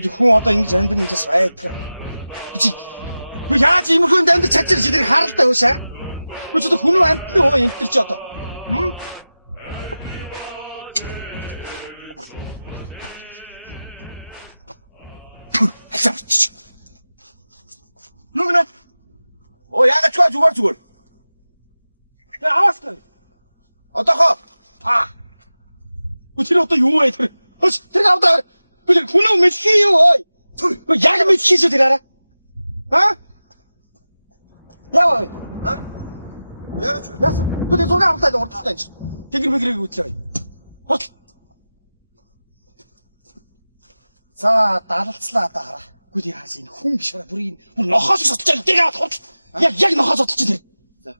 Би хүн одоо ингэж амьдрын нэгээс байдаг. Би яаж иймэрхүү юм амьд чадчих чи тэрийг харалтай хөөшаа. Би ч одоо хүн амьдны хөө энэ төр ч одоо. Нүгнэ. Оо яагаад ч зүгээр. Яа аваастай. Одоохоо. Тэр одоо юу вэ тэр? Хөш тэр авдаа. Тэр хүн үү мэдхий юу ой? Яг мэдхий шүү тэр араа. Яа. Яагаад ч. Яс. Тэр зураг авдаа урдтай ч. Тэгэр мэгрийг үтлээ. Хот. За далалцлаа та хараа. Гүр яас энэ хүн биш аа бүр нохоос сотч тэр аваад хот. Яг нохоос сотч тэр. За.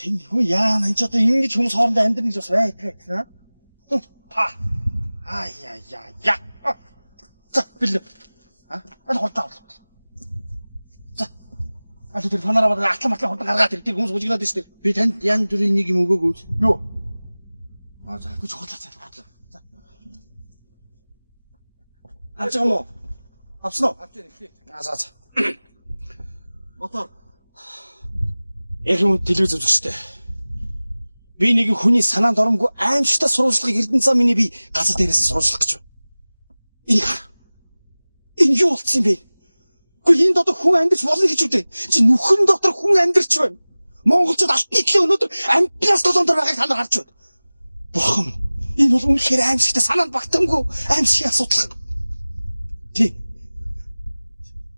Тэн хөө яана энэ ч одоо ингэж хүмүүс хоорондоо амьдрын гэж бас байдаг аа. Я. За бил. Энэ хотоо. За. Тэр фанараа бод атлан хурдан гаргаад тэр хүмүүс бүжигнаад байна шүү дээ. Би танд янз бүрийн нэг юм өгөөгүй. Юу? За гүч хурлаа. За. Авч байгаа мó? Авсан уу? Авч ирэх. За. Мотор. Эхлээд телевиз үзэх шүү дээ. Би нэг хүний санаанд оромгүй аимшигтай сурвалжлагыг Эрдэнэцаа миний би газар дээрээс сурвалжлах гэж байна. Энэ юу болсон юм бэ? Гэхдээ энд одоо хүн амьдарч болно гэж үтэй. Чи нүхэн дотор хүн амьдарч байна. Монголчууд алтны төлөө өнөөдөр амьтнаас толгондор байгааг та нар харж байна. Бурхан минь. Энэ бол үнэхээр аимшигтай санаанд багтангүй аимшиг асуудал. Тийм.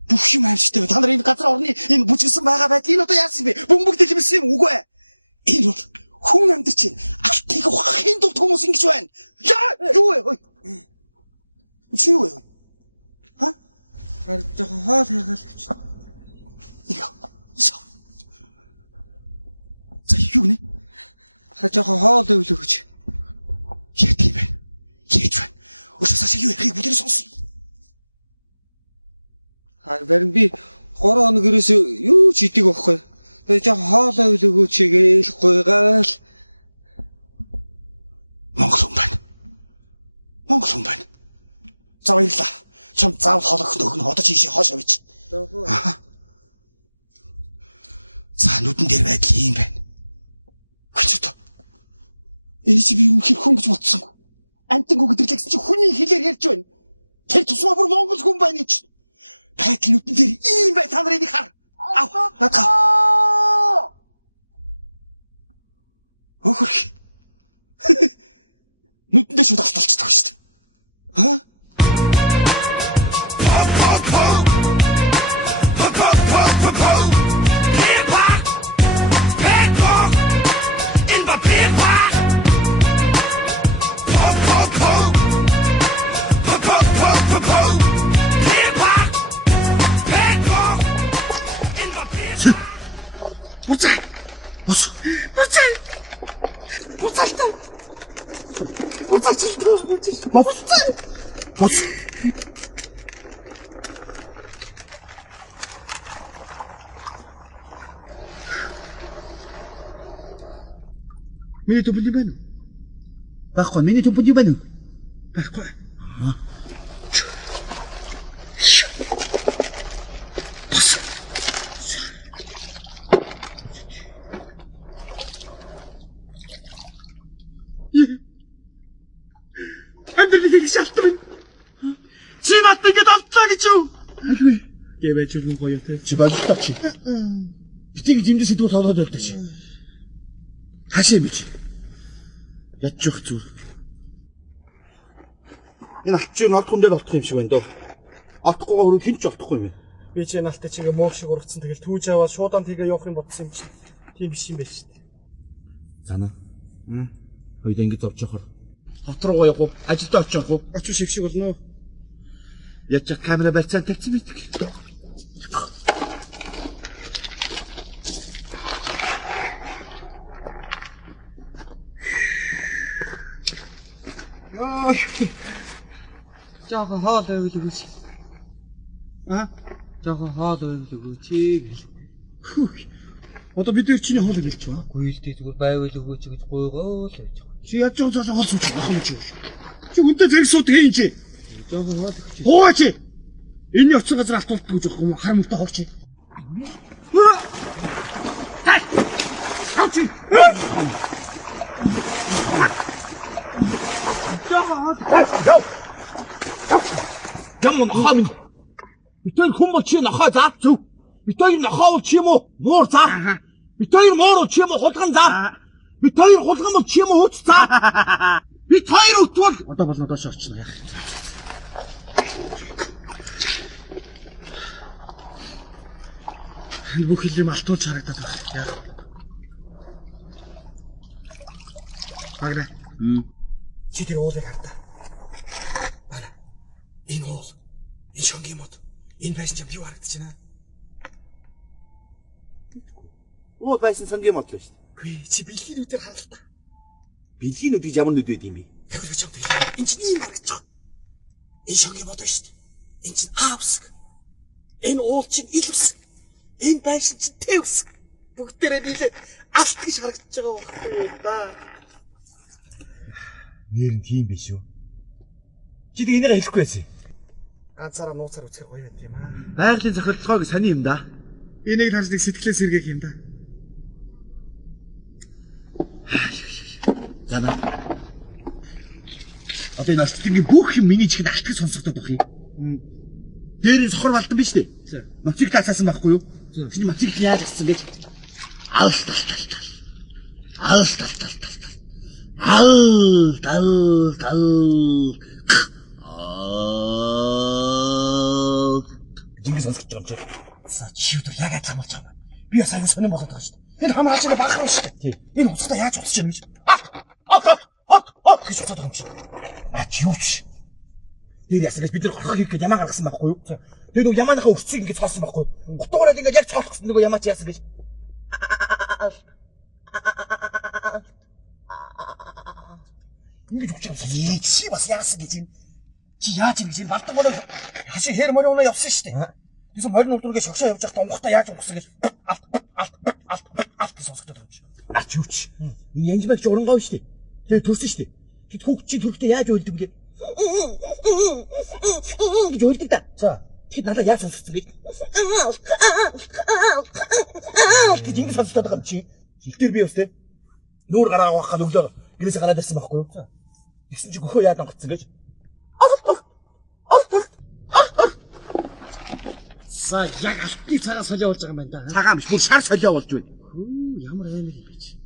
Бүх юм аимшигтай байна. Та нар энэ газар орны энэ бүжгэлсэн байгаа байдал энэ одоо яасан юм бэ? Бөмбөг дэлмэлсэн юм үгүй ээ. Энэ бол хүн амьдарч байна. Алтыг ухахын тулд хүмүүс ингэж байна. Юу вэ? Чи юу вэ? жоохон хоол хайгаал гэж. Яа. За юу нэ? Жоохон хоол өвлөө гэж. Яг тийм байна. Яаж байна? Өсөөс юу яхийг бүгд сонсъё. Барин би 3 хоног гэрээс юу ч идэг байхгүй. Тэгээ жоохон хоол өвлөө чигээл гуйгаал. Монгол хүн байна. За баярлаа. Чам заавал хоолох нөхөн одож ийшээ хоошоо бич. За нүдэн дээр байдал юм байна. Хүчтэй. Энэ чи би юм хэр хүн гэж бодсонгүй. Антан үгэдэрлээ гэсэн чи хүний хэлээр ярьж байна. Тэр тусмаа бүр монгол хүн байна ч. Байдал нүдэн дээр ийм бай та нар энийг хар. Өхөрх. Нүдэндээ шууд алталцдаг шүү дээ. Миний төбөл юм байна уу? Баггүй, миний төбөл юм байна уу? Баггүй. Андэрийг шалтсан. Чи над ингэж алдлаа гэж юу? Алгүй. Гэвэж юу гоё те. Чи боллоо чи. Битгий жимдээ сэдвүүд холоод байлаа чи. Хашаа бич. Ядчих зүр. Энэ алчиг нолдхон дээр олдох юм шиг байна дөө. Олдохгүйгээр өөрөө хинч олдохгүй юм байна. Би ч энэ алтай чигээ муух шиг ургацсан тэгэл түүж аваад шуудаан тигээ явах юм бодсон юм чи. Тийм биш юм байна шүү дээ. Зана. Хоёул ингэж зовж явахаар. Хот руу явах уу? Ажилдаа очих уу? Очих шившиг болно. Яаж камера барьцаан тавьсан мэт. Жаахан хоол өвлөгөөч. Жаахан хоол өвлөгөөч гэл. Одоо бид нар чиний хоол өвлөж байгаа. Үгүй л дээ зүгээр байвал өгөөч гэж гуйгоо л байж байгаа. Чи яаж жоон хоол суучих болох юм чи. Чи үнтэй зэрэг сууд хийн чи. Жаахан хоол өгч. Хууч. Энэ явцсан газар алтуулдаг гэж байгаа юм уу? Хар мөртөө хоорч. Хай! Хауч! Ямон хам. Битэн хүм бол чи нохоо заа. Зөв. Битэн нохоо бол чи юм уу? Муур заа. Битэн муур чи юм уу? Хулган заа. Битэн хулган бол чи юм уу? Үц заа. Бит хоёр утвал одоо болно доош орчихно яах. Энэ бүх хэлэм алтуулж харагдаад байна. Яах. Агна. Чи тэр уулыг хартаа. Бана. Энэ уул. Энэ шонгийн мод. Энэ байсан юм юу харагдаж байна? Уул байсан шонгийн мод л шүү дээ. Хөөе, чи бэлгийнүүдээр харал та. Бэлгийн нүд гэж ямар нүд байд юм бэ? Яг л чамд хэлээ. Энд чинь ийм харагдаж байгаа. Энэ шонгийн мод шүү дээ. Энэ чинь аавсг. Энэ уул чинь ил үсг. Энэ байсан чинь тэв үсг. Бүгдээрээ нийлээ алт гэж харагдаж байгаа байхгүй да. Нэр нь тийм биш үү? Чи тэг энийг хэлэхгүй байсан. Ганцаараа нууцаар үсгэх гоё байт юм аа. Байгалийн зохиолцоог сони юм да. Энийг харж нэг сэтгэлээ сэргээх юм да. Зана. Одоо энэ алтгийн бүх юм миний чихэнд алтгыг сонсогдоод байх юм. Дээрээ сохор балдан биш үү? Мотик таасаасан байхгүй юу? Чиний мотик яаж гиссэн гэж? Алт. Jingi сонсож байгаа юм чи. За чи өдөр яг адилхан болж байгаа. Би бас аягүй сонирн болоод байгаа шүү дээ. Энэ хамаач нэг бахарна шүү дээ. Энэ уцтай яаж уцаж яах юм гэж. Гэж уцаад байгаа юм чи. Чи юу ч. Тэр ясаг гэж бид нар горхох хийх гэж ямаа гаргасан байхгүй юу? Тэр нөгөө ямааныхаа өрцгийг ингэж цоосон байхгүй юу? Гутуураад ингэж яг цоолох гэсэн нөгөө ямаач яасан гэж. Ингэж уцаж байгаа. Чи бас яасан гэж юм. Чи яаж ингэж энэ балдан мөрөө хаши хэр мөрөө унаа явсан шүү дээ. Тэсэн морин үлдэргээ шогшоо явж байхдаа унгахтаа яаж унгасан гэж алт гэж сонсогдоод байгаа юм чи. Ач юу ч. Энэ янжмаг чи урангаа шүү дээ. Тэгээ төрсөн шүү дээ. Тэд хүүхд чи төрөхдөө яаж уйлдаг вэ? Гэж уйлдаг да. За. Тэд надад яаж сонсогдсон гэж. Гэж ингэ сонсогдоод байгаа юм чи. Хилтэр би өстэй. Нүүр гараа авахад өглөө гэрээсээ гараад ирсэн байхгүй юу? Тэгсэн чи гөхөө яадан гоцсон гэж. За яг алтны цагаа солио болж байгаа юм байна да. Цагаан биш бүр шар солио болж байна. Хөө ямар амар юм бэ чи.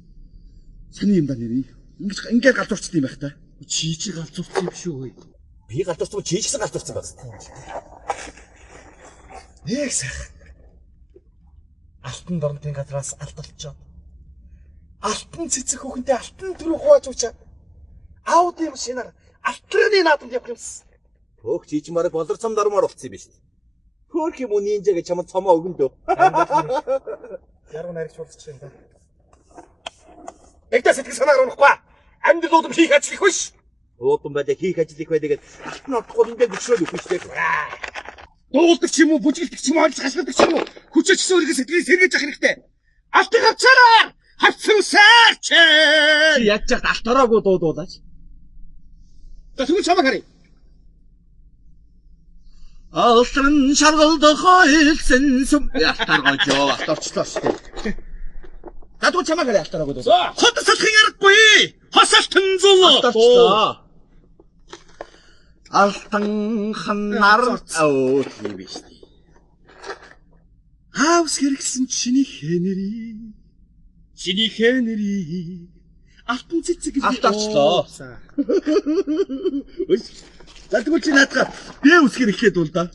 Сони юм да нэрээ. Ингээд галзуурчсан юм байх та. Чи чи галзуурсан юм шүү хөөе. Би галзуурсан чи ч гэсэн галзуурсан байсан. Нэг сайхан. Алтан дорнтын газраас алталчаад. Алтан цэцэг хүүхэнтэй алтан төрөө хувааж уучаад. Ауди машинаар алтраны наадамд явах юмс. Хөөх жижигмаар болорцом дармаар болцсон юм биш үү? Хөөх юм уу нинжа гэж чамд цомоо өгөн дөө. Яруу наригч болчих юм да. Эгдэ сэтгэл санаагаар унахгүй. Амьд уудам хийх ажил их биш. Уудам байдаг хийх ажил их байдаг гэдэг алтан ордохгүй эндээ гүшрээд өгөх шүү дээ. Дуулдаг ч юм уу, бүжгэлдэг ч юм уу, хашгирдаг ч юм уу. Хүчтэй ч өөрийн сэтгэлийг сэргээж авах хэрэгтэй. Алтыг авчаарай. Хавцсан саарч. Чи яаж яхад алт ороогүй дуудуулаач. За тэгвэл чамаа харъя. Алтан шаргалд хойлсон сүм алтаргаж алторчлоо шүү дээ. За тэгвэл чамаа харъя алт ороогүй дуу. Хот салхын аргагүй. Хос алтан зул. Алторчлоо. Алтан ханар тийм биш. Хаус хэрэгсэн чиний хэнэри. Чиний хэнэри. Алтан цэцэг гэж алторчлоо. За тэгвэл чи наадах би үсгэр ихэд бол да.